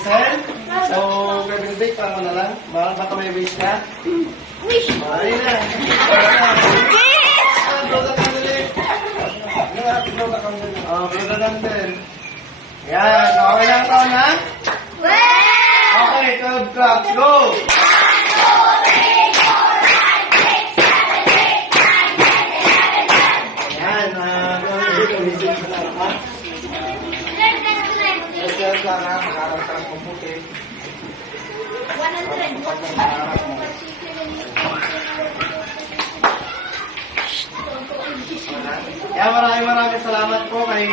Hazel. So, bebe, para mo na lang. Baka may wish ka? Wish! Ay na. Blow the candle eh. Blow the candle. Blow the candle. Yan. Okay lang ito na? Okay, 12 claps. Go! Yan. Gumising ka na naman. Let's lang ha. Mag-aaral ka ng mabuti. 100. Kaya maraming salamat po kay